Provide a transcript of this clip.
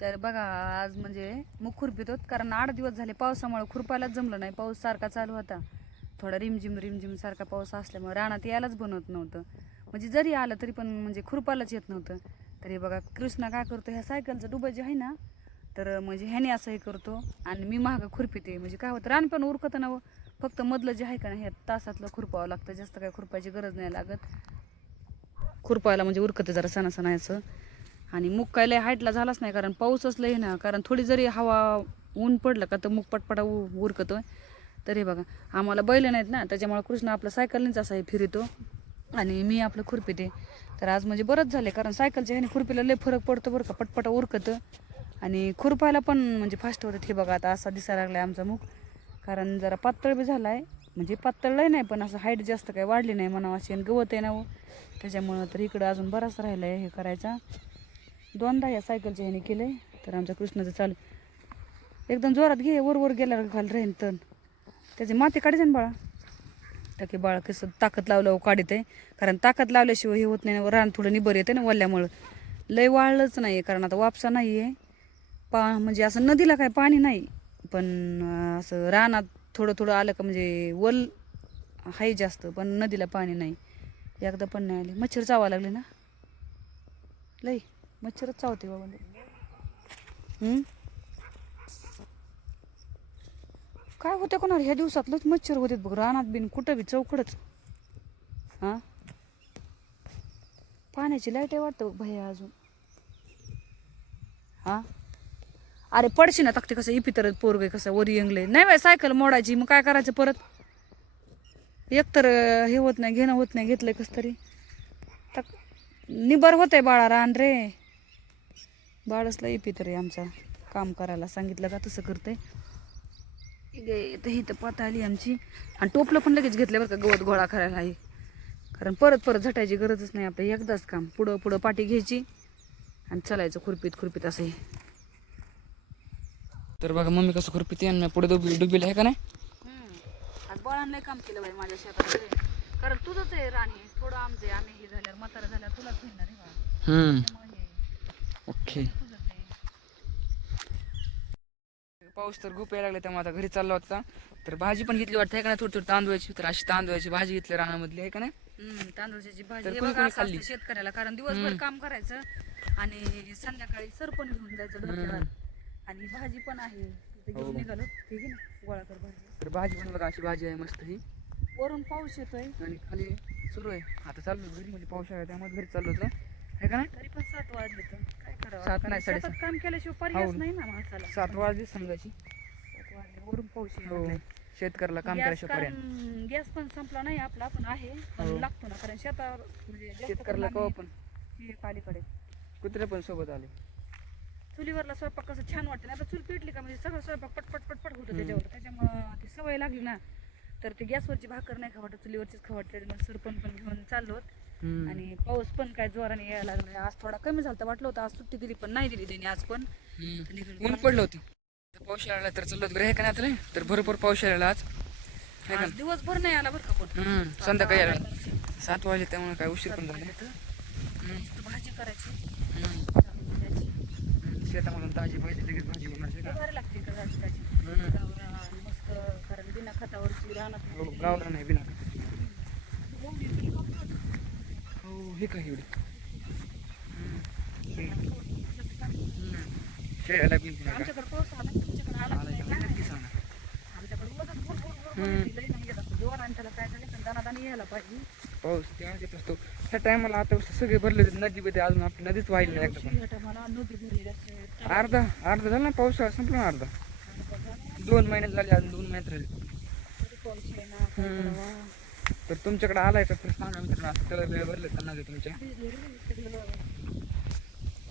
तर बघा आज म्हणजे मग खुरपीत होत, कारण 8 दिवस झाले पावसामुळे खुरपायलाच जमलं नाही. पाऊस सारखा चालू होता, थोडा रिमझिम रिमझिम सारखा पाऊस असल्यामुळे रानात यायलाच बनवत नव्हतं. म्हणजे जरी आलं तरी पण म्हणजे खुरपायलाच येत नव्हतं. तरी बघा कृष्णा काय करतो, ह्या सायकलचं डुबं जे आहे ना, तर म्हणजे ह्याने असं हे करतो आणि मी मागं खुरपीते. म्हणजे काय होतं, रान पण उरकतं ना, फक्त मधलं जे आहे का नाही ह्या तासातलं खुरपावं लागतं, जास्त काय खुरपायची गरज नाही लागत. खुरपायला म्हणजे उरकतं जरा सणासणायचं. आणि मूग काय लय हाईटला झालाच नाही, कारण पाऊसच लय ना, कारण थोडी जरी हवा ऊन पडलं का तर मूग पटपटा उरकतोय. तरी बघा आम्हाला बैल नाहीत ना, त्याच्यामुळे कृष्ण आपलं सायकलनेच असा फिरतो आणि मी आपलं खुरपीते. तर आज म्हणजे बरंच झाले, कारण सायकलच्या ह्याने खुरपीला लय फरक पडतो बरं का, पटपटा उरकतं आणि खुरपायला पण म्हणजे फास्ट होतं. हे बघा आता असा दिसायला लागलाय आमचा मूग, कारण जरा पातळ बी झालाय. म्हणजे पातळ लय नाही, पण असं हाईट जास्त काही वाढली नाही म्हणावं अशी, आणि गवत आहे ना त्याच्यामुळं. तर इकडं अजून बराच राहिलाय हे करायचा. दोनदा या सायकलच्या ह्याने केलंय. तर आमच्या कृष्णाचं चालू एकदम जोरात घे, वर गेल्यावर खाली राहीन तण. त्याची माती काढायची ना बाळा, टाकी बाळा कसं ताकद लावलं काढत आहे, कारण ताकद लावल्याशिवाय हे होत नाही ना. रान थोडं निबर येते ना वल्ल्यामुळं. लय वाळलंच नाही कारण आता वापसा नाही आहे म्हणजे असं नदीला काय पाणी नाही, पण असं रानात थोडं थोडं आलं का म्हणजे वल आहे जास्त, पण नदीला पाणी नाही. एकदा पण नाही आले. मच्छर चावा लागले ना लय, मच्छरच चावते बाबा. काय होते कोणाला ह्या दिवसात लच मच्छर होते बघ, रानात बिन कुठं बी चौकडच. हा, पाण्याची लाईट आहे वाटतं बघ भैया अजून. हा, अरे पडशी ना टाकते कसं इपितर पोरग कसं वरी येंगले नाही बाय. सायकल मोडायची मग काय करायचं परत, एकतर हे होत नाही, घेणं होत नाही, घेतलंय कस तरी निबर होतंय बाळा रान रे. बाळसला इपितर आहे आमचा, काम करायला सांगितलं का तसं करतंय. ही तर पत आली आमची, आणि टोपलं पण लगेच घेतलं बरं का गवत गोळा करायला आहे, कारण परत परत झटायची गरजच नाही. आपलं एकदाच काम, पुढं पुढं पाठी घ्यायची आणि चालायचं खुरपीत खुरपीत असं. तर बघा मम्मी कसं खुरपीते आणि पुढे डुबील आहे का नाही. आज बाळांना काम केलं बाई माझ्या शेतात, कारण तुझंच आहे राणी, थोडं आमचे आम्ही हे झाल्यावर म्हातारा झाल्यावर तुलाच मिळणार आहे बाळा. ओके. पाऊस तर खूप यायला लागला, त्यामुळे आता घरी चालला होता. तर भाजी पण घेतली वाटतं आहे का नाही, थोडी थोडी तांदूळाची. तर अशी तांदूळाची भाजी घेतली रानामधली आहे का नाही. तांदूळची भाजी तर हे कोणी बघा कोणी असं खाल्ली. असतं शेतकऱ्याला, कारण दिवसभर काम करायचं आणि संध्याकाळी सरपण घेऊन जायचं डोक्यावर. आणि भाजी पण आहे तिथे घेऊन निघालो, ठीक आहे ना, गोळा कर भाजी. तर भाजी पण बघा अशी भाजी आहे मस्त ही. वरून पाऊस येतोय आणि खाली सुरू आहे. आता चाललो घरी, म्हणजे पाऊस आहे त्यामुळे घरी चाललो होतं आहे का नाही. तरी पण 7 वाजले तर काय करावं, 7 कारण नाही, शेतात 7:30. काम केल्याशिवाय पर्यायच नाही ना माणसाला. 7 वाजले समजायची. 7 वाजले, वरून पाऊस हो, येईल. शेतकऱ्याला काम गॅस, करायशिवाय पर्याय. कारण गॅस पण संपला नाही आपला, पण आहे पण लागतो ना, कारण शेतावर म्हणजे जास्त शेतकऱ्याला करून पण आम्ही पालीकडे कुत्रे पण सोबत आले. चुलीवरला स्वयंपाक कसं छान वाटतं ना. आता चूल पेटली का म्हणजे सगळं स्वयंपाक पटपट पटपट होतं त्याच्यावर, त्याच्यामुळं ती सवय लागली ना. तर ते गॅसवरची भाकर नाही खवटत, चुलीवरचीच खवटते. मग सरपण पण घेऊन चाललो. आणि पाऊस पण काय जोराने यायला लागला. आज थोडा कमी झाला, वाटलं होतं आज सुट्टी दिली, पण नाही दिली त्यांनी आज पण. ऊन पडलं होतं, पाऊस यायला तर चाललो घरी आहे का नाही. तर भरपूर पाऊस यायला आज दिवसभर नाही आला बरं का, पण संध्याकाळी यायला 7 वाजले, त्यामुळे काय उशीर पण झाला. भाजी करायची शेतामधून ताजी भाजी, लगेच भाजी बनवायची का. भारी लागते का भाजी त्याची, मस्त, कारण बिना खतावरची राहणार. गावला नाही बिना. हो, हे काय एवढी शेळ्याला बी आमच्याकडे पाऊस आला, तुमच्याकडे आला नाही का? नक्की सांगा. आमच्याकडे रोजच भरपूर लई नाही येत असं जोर, आणि त्याला काय झालं, दानादानी यायला पाहिजे. पाऊस तेव्हा येत असतो ह्या टायमाला. आता सगळे भरले नदीमध्ये, अजून आपली नदीच वाहिली नाही एकदा पण. मला नदी भरलेली असते. अर्धा झाला ना पावसाळा संपला ना. अर्धा 2 महिन्यात झाले, अजून 2 महिन्यात राहिले. पाऊस आहे ना, काय करावा. तर तुमच्याकडे आलाय का तर सांगा मित्रांनो, असं त्याला वेळ भरले तर नदी तुमच्या.